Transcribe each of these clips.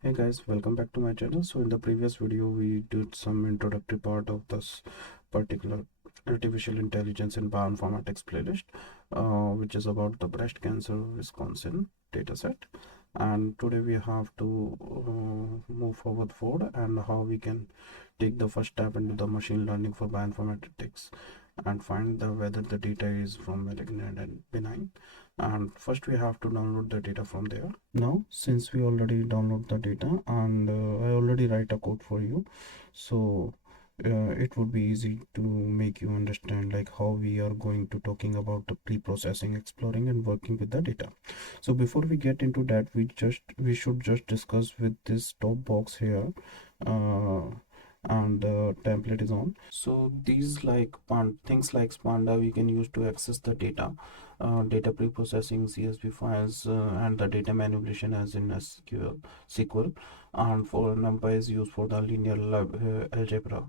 Hey guys, welcome back to my channel. So in the previous video we did some introductory part of this particular artificial intelligence and bioinformatics playlist, which is about the breast cancer Wisconsin dataset. And today we have to move forward and how we can take the first step into the machine learning for bioinformatics and find the whether the data is from malignant and benign. And first we have to download the data from there. Now since we already download the data and I already write a code for you, so it would be easy to make you understand like how we are going to talking about the pre-processing, exploring and working with the data. So before we get into that, we should just discuss with this top box here, uh, and the template is on. So these like things like panda we can use to access the data, data pre-processing, CSV files, and the data manipulation as in SQL, and for numpy is used for the linear algebra,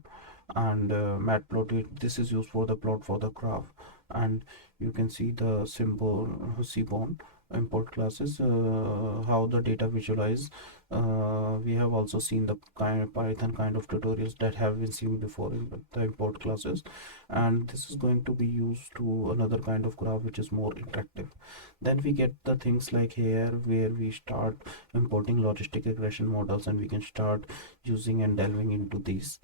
and matplotlib, this is used for the plot for the graph. And you can see the symbol cbon import classes, how the data visualize. We have also seen the Python kind of tutorials that have been seen before in the import classes, and this is going to be used to another kind of graph which is more interactive. Then we get the things like here where we start importing logistic regression models, and we can start using and delving into these,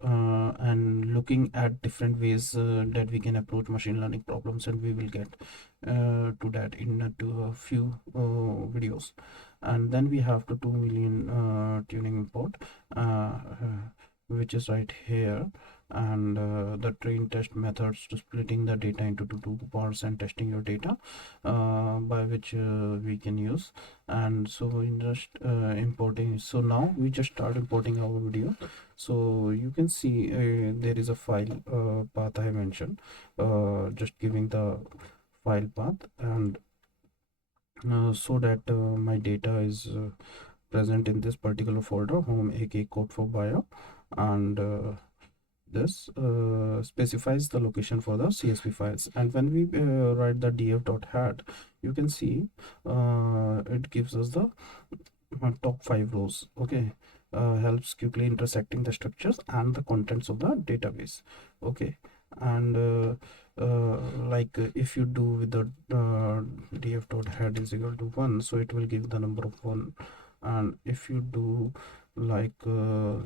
and looking at different ways that we can approach machine learning problems, and we will get to that in a few videos. And then we have the 2 million tuning import, which is right here, and the train test methods to splitting the data into two parts and testing your data, by which we can use. And so in just importing, so now we just start importing our video. So you can see there is a file path I mentioned, just giving the file path, and so that my data is present in this particular folder, home AK code for bio, and this specifies the location for the CSV files. And when we write the df.head, you can see it gives us the top 5 rows. Okay, helps quickly intersecting the structures and the contents of the database. Okay, and like if you do with the df.head is equal to 1, so it will give the number of 1. And if you do like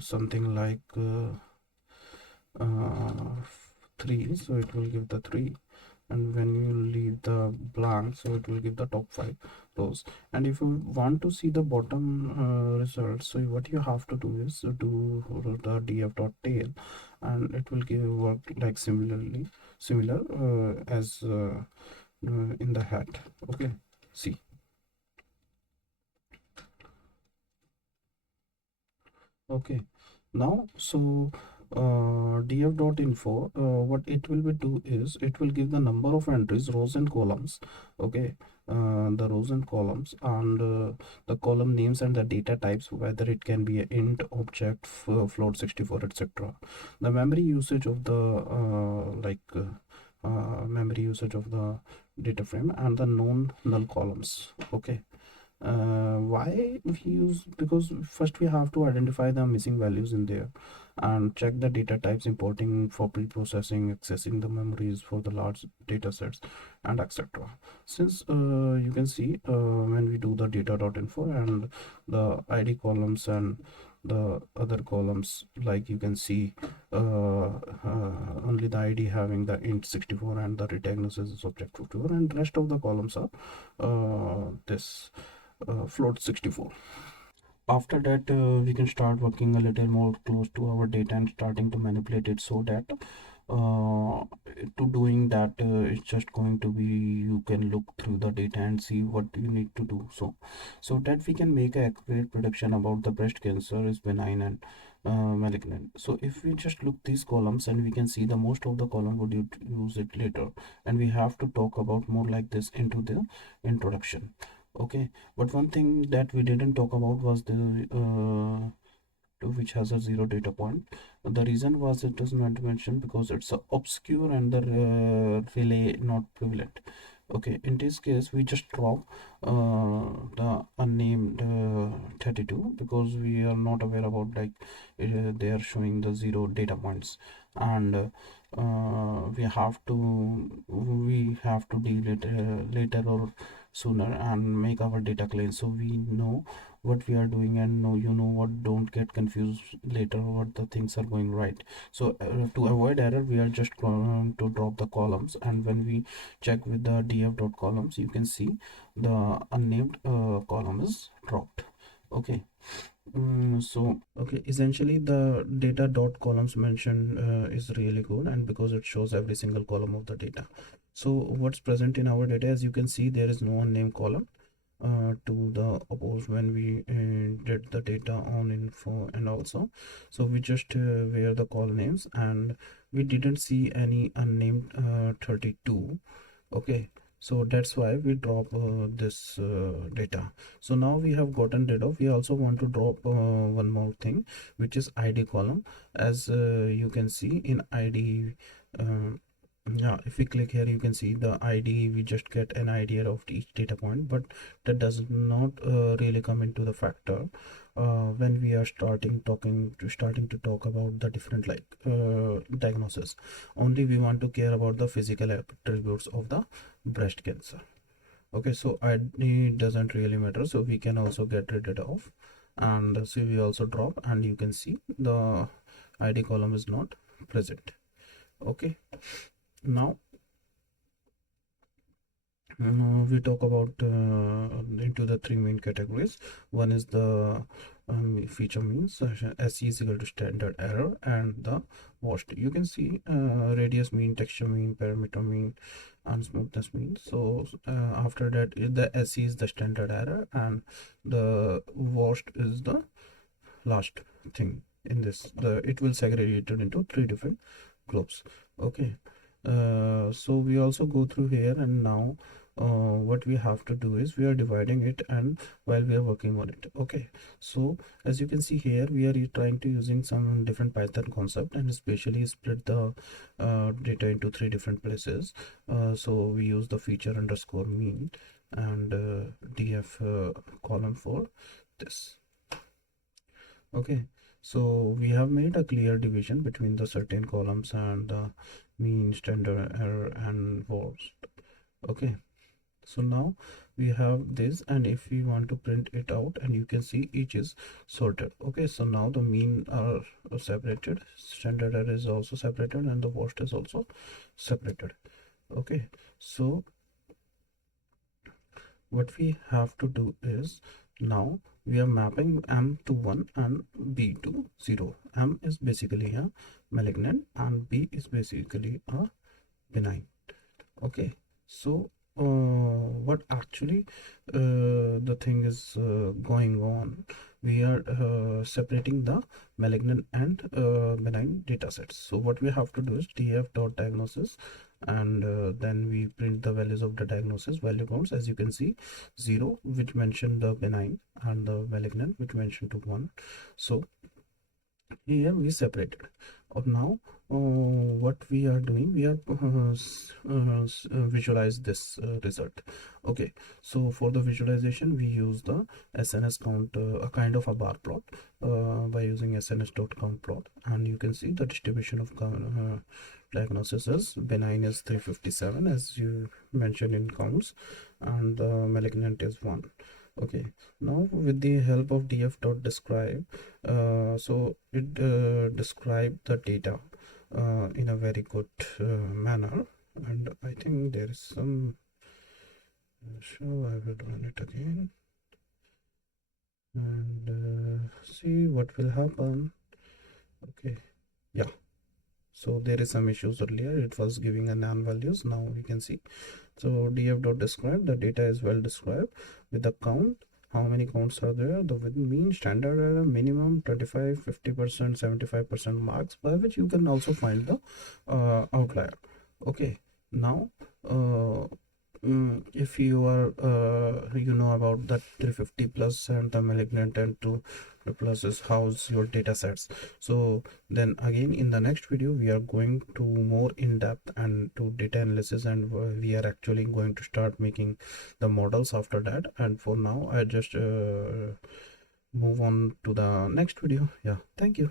something like 3, so it will give the 3. And when you leave the blank, so it will give the top 5 rows. And if you want to see the bottom results, so what you have to do is do the df.tail, and it will give work like similar as in the hat. Okay, see. Okay, now so df.info, what it will be do is it will give the number of entries, rows and columns. Okay, the rows and columns, and the column names and the data types, whether it can be an int, object, float, 64, etc. The memory usage of the memory usage of the data frame, and the known null columns. Okay, why we use, because first we have to identify the missing values in there and check the data types, importing for pre-processing, accessing the memories for the large data sets, and etc. Since you can see when we do the data.info, and the id columns and the other columns, like you can see only the id having the int 64 and the diagnosis is object 54, and rest of the columns are this float 64. After that we can start working a little more close to our data and starting to manipulate it, so that to doing that it's just going to be, you can look through the data and see what you need to do, so that we can make an accurate prediction about the breast cancer is benign and malignant. So if we just look these columns, and we can see the most of the column would use it later, and we have to talk about more like this into the introduction. Okay, but one thing that we didn't talk about was the which has a 0 data point. The reason was it is not mentioned because it's obscure and the relay not prevalent. Okay, in this case we just drop the unnamed 32 because we are not aware about like they are showing the 0 data points, and we have to deal it later or sooner and make our data clean, so we know what we are doing and know, what, don't get confused later what the things are going right. So to avoid error we are just going to drop the columns, and when we check with the df dot columns, you can see the unnamed column is dropped. Okay. Okay, essentially the data dot columns mentioned is really good, and because it shows every single column of the data. So what's present in our data, as you can see, there is no unnamed column to the oppose when we did the data on info and also. So we just were the call names, and we didn't see any unnamed 32. Okay, so that's why we drop this data. So now we have gotten rid of. We also want to drop one more thing, which is id column. As you can see in id, yeah, if we click here, you can see the id. We just get an idea of each data point, but that does not really come into the factor when we are starting to talk about the different like diagnosis. Only we want to care about the physical attributes of the breast cancer. Okay, so id doesn't really matter, so we can also get rid of, and so we also drop, and you can see the id column is not present. Okay, now we talk about into the three main categories. One is the feature means, SE is equal to standard error, and the washed. You can see radius mean, texture mean, parameter mean, and smoothness mean. So after that, the SE is the standard error, and the washed is the last thing in this. It will segregate it into three different groups. Okay, so we also go through here, and now what we have to do is we are dividing it, and while we are working on it. Okay, so as you can see here, we are trying to using some different Python concept, and especially split the data into three different places. So we use the feature underscore mean and df column for this. Okay, so we have made a clear division between the certain columns and the mean, standard error, and worst. Okay, so now we have this, and if we want to print it out, and you can see each is sorted. Okay, so now the mean are separated, standard error is also separated, and the worst is also separated. Okay, so what we have to do is, now we are mapping M to 1 and B to 0. M is basically a malignant and B is basically a benign. Okay, so what actually the thing is going on, we are separating the malignant and benign data sets. So what we have to do is df dot diagnosis, and then we print the values of the diagnosis value counts. As you can see, 0 which mention the benign, and the malignant which mention to 1. So here we separated. Now what we are doing, we are visualize this result. Okay, so for the visualization we use the SNS count, a kind of a bar plot, by using sns.count plot, and you can see the distribution of diagnosis is benign is 357 as you mentioned in counts, and malignant is 1. Okay, now with the help of df.describe, so it describe the data in a very good manner, and I think there is some so I will run it again and see what will happen. Okay, yeah, so there is some issues earlier, it was giving a non values. Now we can see, so df.describe, the data is well described with the count, how many counts are there, the mean, standard error, minimum, 25, 50%, 75% marks, by which you can also find the outlier. Okay, now if you are you know about the 350 plus and the malignant and to replaces how's your data sets. So then again in the next video we are going to more in depth and to data analysis, and we are actually going to start making the models after that. And for now I just move on to the next video. Yeah, thank you.